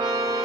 thank you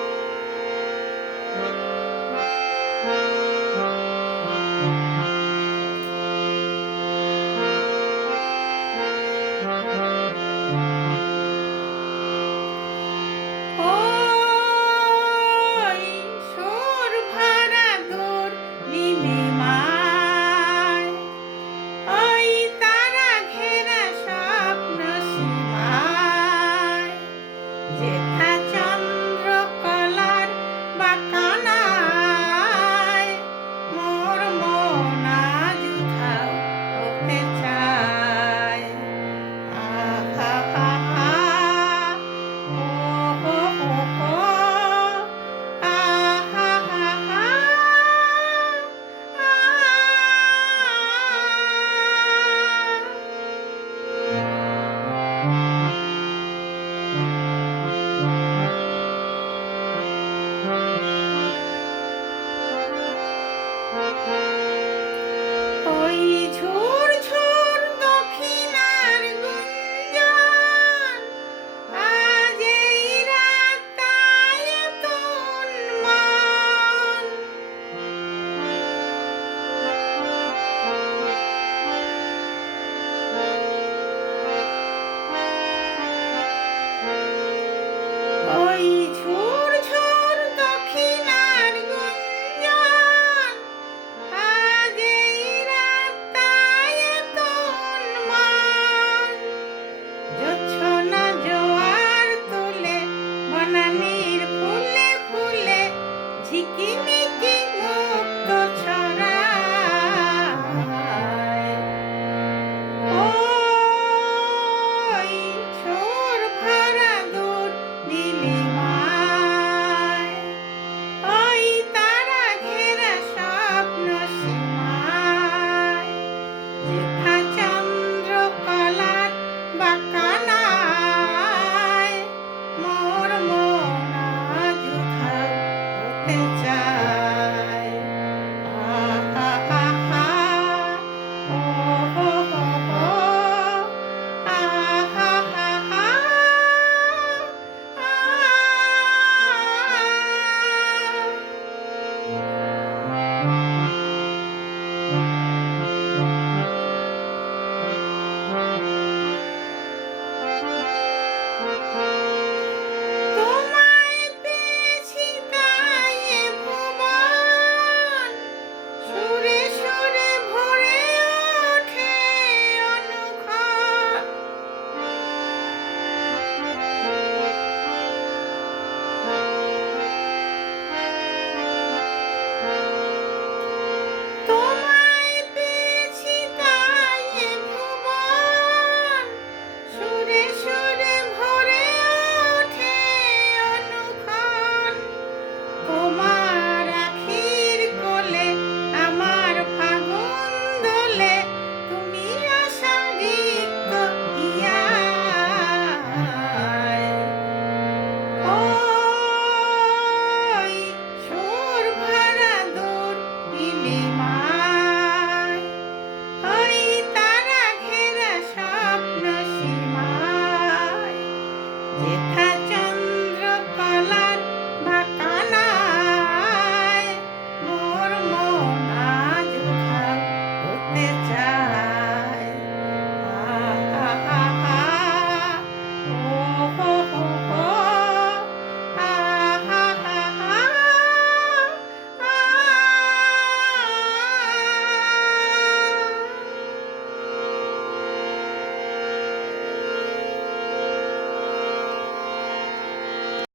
Yeah.